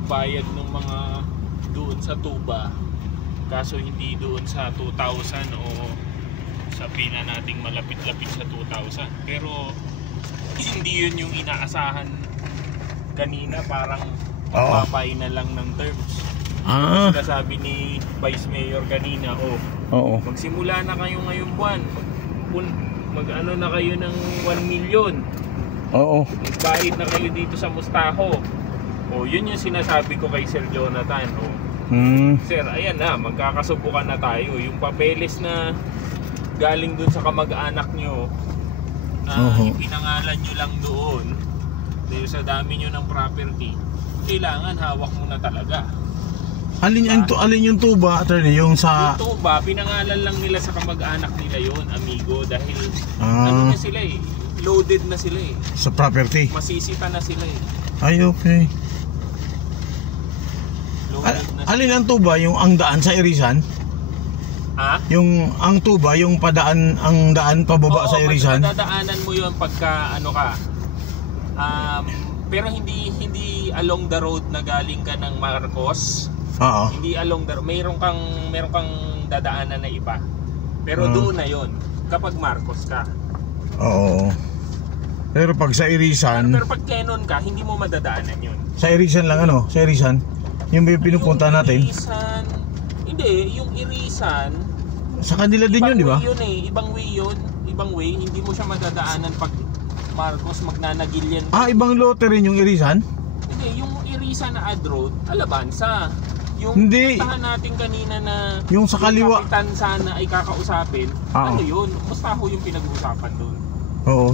nagbayad ng mga doon sa tuba, kaso hindi doon sa 2,000 o sabihin na nating malapit-lapit sa 2,000, pero hindi yun yung inaasahan kanina. Parang papay na lang ng terms. Sinasabi ni Vice Mayor kanina, magsimula na kayo ngayong buwan, mag-ano na kayo ng 1 million. Magbayad na kayo dito sa Mustaho. Yun yung sinasabi ko kay Sir Jonathan. Sir, ayan na, magkakasubukan na tayo. Yung papeles na galing dun sa kamag-anak nyo, ipinangalan nyo lang doon, dahil sa dami nyo ng property, kailangan hawak mo na talaga. Alin yung tuba, attorney? Yung sa... Yung tuba, pinangalan lang nila sa kamag-anak nila yon, amigo, dahil ano na sila loaded na sila sa property. Masisita na sila Ay, okay. Alin ang tuba? Yung ang daan sa Irisan? Yung ang tuba, yung padaan, ang daan pababa sa Irisan? Dadaanan mo yun pagka ano ka. Pero hindi along the road na galing ka ng Marcos. Hindi along the road. Mayroon kang dadaanan na iba. Pero doon na yon kapag Marcos ka. Pero pag sa Irisan, pero pag Quezon ka, hindi mo madadaanan yun. Sa Irisan lang Sa Irisan? Yung pinupunta natin? Irisan, hindi, yung Irisan sa kanila din yun, di ba? Ibang way yun. Ibang way, hindi mo siya madadaanan pag Marcos, Magnanagilian. Ibang lote rin yung Irisan? Hindi, yung Irisan na ad road, Alabanza. Yung hindi puntahan natin kanina na yung sa kaliwa, kapitan sana ay kakausapin. Ano yun? Mustaho yung pinag-uusapan doon.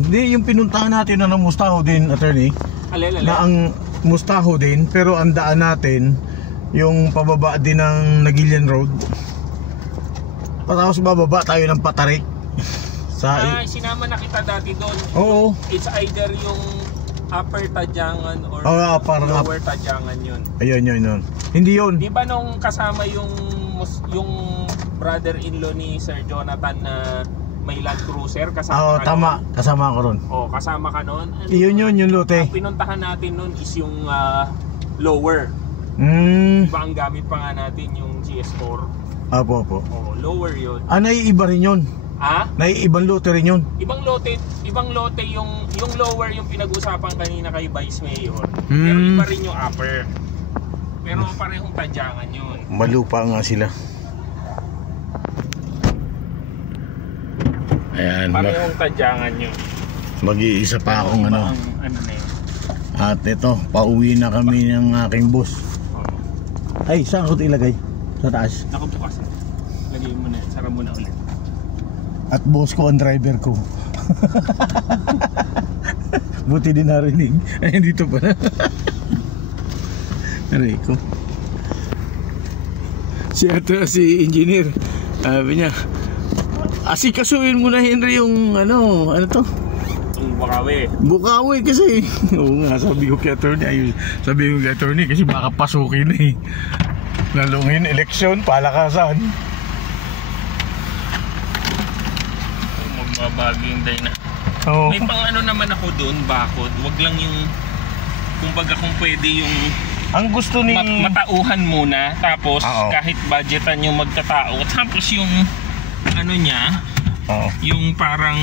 Hindi, yung pinuntahan natin na ng Mustaho din, attorney. Na ang Mustaho din, pero ang daan natin yung pababa din ng Nagilian Road. Tapos bababa tayo ng Patarik. Sinama na kita dati doon. It's either yung Upper Tadyangan or Lower Tadyangan yun. Ayun. Hindi yun. Di ba nung kasama yung brother-in-law ni Sir Jonathan na may Land Cruiser, kasama ka tama. Nun? Kasama ako ron. Kasama ka nun. Yun yung lote. Pinuntahan natin nun is yung lower. Diba ang gamit pa nga natin yung GS4? Apo. Lower yun. Naiiba rin yun. Naiibang lote rin yun. Ibang lote yung lower yung pinag-usapan kanina kay Vice Mayor. Pero iba rin yung upper. Pero parehong tadyangan yun. Malupa nga sila. Ayan, parehong tadyangan nyo. Mag-iisa pa akong ano na yun. At ito, pauwi na kami ng aking boss. Ay, saan ko ito ilagay? Sa taas? Nakabukas. Lagay mo na, sara mo na ulit. At boss ko ang driver ko. Buti din narinig. Ay, dito pa. Aray ko. Si engineer, sabi niya, asikasuin mo na Henry yung ano to? Yung Bukawi kasi. Oo nga, sabi ko kay attorney, kasi baka pasukin lalo ngayon eleksyon, palakasan. Magbabaging day na. May pang ano naman ako doon, bakod. Wag lang yung, kumbaga kung pwede yung ang gusto ni matauhan muna, tapos kahit budgetan yung magtatao, tapos yung ano niya, yung parang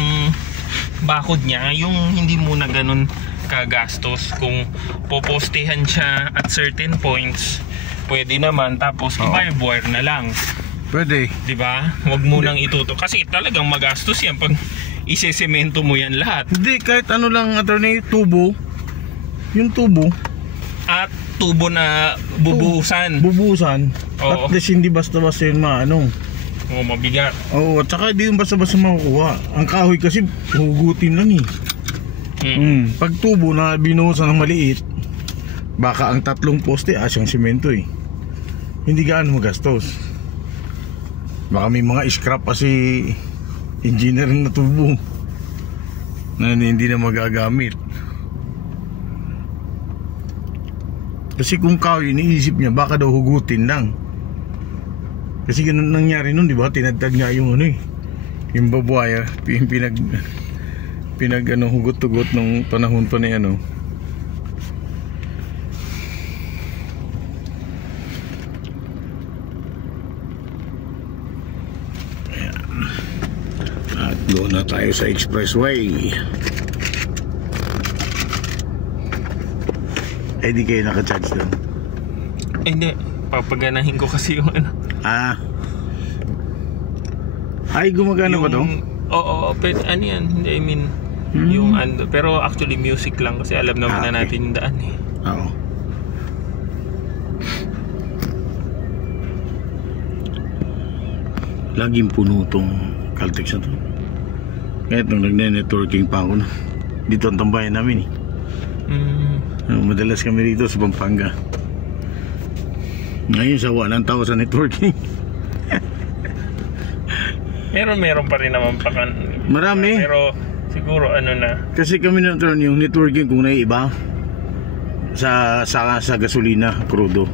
bakod niya, yung hindi muna ganun kagastos. Kung popostehan siya at certain points, pwede naman, tapos i-wire na lang. Pwede. Diba? Huwag mo nang itutok. Kasi talagang magastos yan pag isesemento mo yan lahat. Hindi, kahit ano lang, attorney, tubo. Yung tubo. At tubo na bubuhusan. At least hindi basta-basta yun mabigat. At saka hindi yung basta-basta makukuha. Ang kahoy kasi hugutin lang Pag tubo na binuhusan ng maliit, baka ang 3 poste asyang simento hindi gaano magastos. Baka may mga scrap kasi engineer na tubo na hindi na magagamit. Kasi kung kahoy, iniisip niya baka daw hugutin lang. Kasi ganun nangyari nun, di ba? Tinadtad nga yung yung babuaya, pinag hugot-hugot nung panahon pa na Doon na tayo sa expressway. Eh di kayo naka-charge doon? Hindi, papaganahin ko kasi yung ano. Ay, gumagana ba to? Oo, ano yan, hindi, I mean yung ano, pero actually music lang kasi alam naman na natin yung daan eh. Oo. Laging puno tong Caltex na to. Kahit nung nagne-networking pa ako na dito ang tambayan namin eh. Madalas kami dito sa Pampanga. Ngayon sawa ng tao sa networking. Meron pa rin naman marami. Pero siguro ano na. Kasi kami na yung networking kung naiiba sa gasolina, crudo.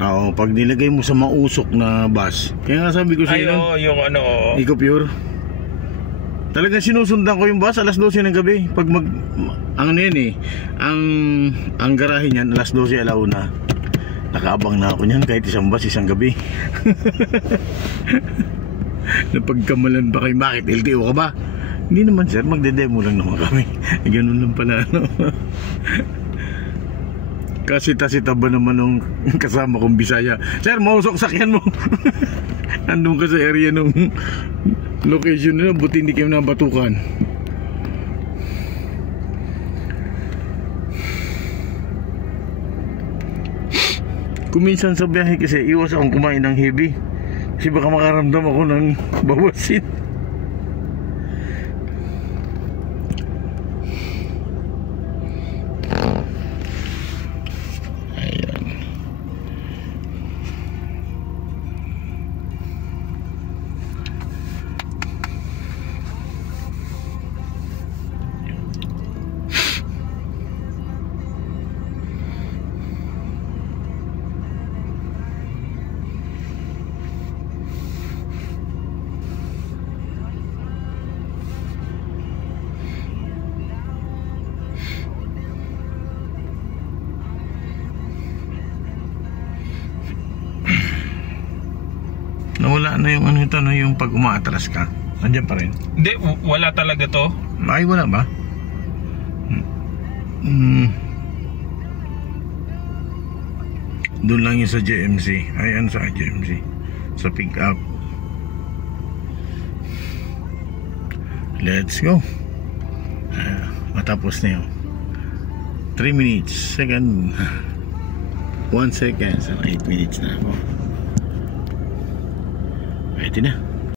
Oo, pag nilagay mo sa mausok na bus. Kaya nga sabi ko sa iyo, yung ano, Eco Pure. Talagang sinusundan ko yung bus alas 12 ng gabi. Pag ang yan eh, ang garahe niyan alas 12 alauna. Nakaabang na ako niyan kahit isang bus isang gabi. Napagkamalan ba kayo? Bakit? LTO ka ba? Hindi naman sir, magde-demo lang naman kami. Ganun lang pala ano. Kasi tasita ba naman nung kasama kong Bisaya, sir, mausok sakyan mo. Andun ka sa area nung location nila, buti hindi kayo nabatukan. Kuminsan sa biyahe kasi iwas akong kumain ng heavy. Kasi baka makaramdam ako ng bawasin. Nawala na yung ano ito, no, yung pag umaatras ka. Nandiyan pa rin. Hindi, wala talaga to. Ay, wala ba? Doon lang yung sa JMC. Ay, ano sa JMC? Sa pick up. Let's go. Matapos na yun. 3 minutes. Second. 1 second. So 8 minutes na ako. Pwede na.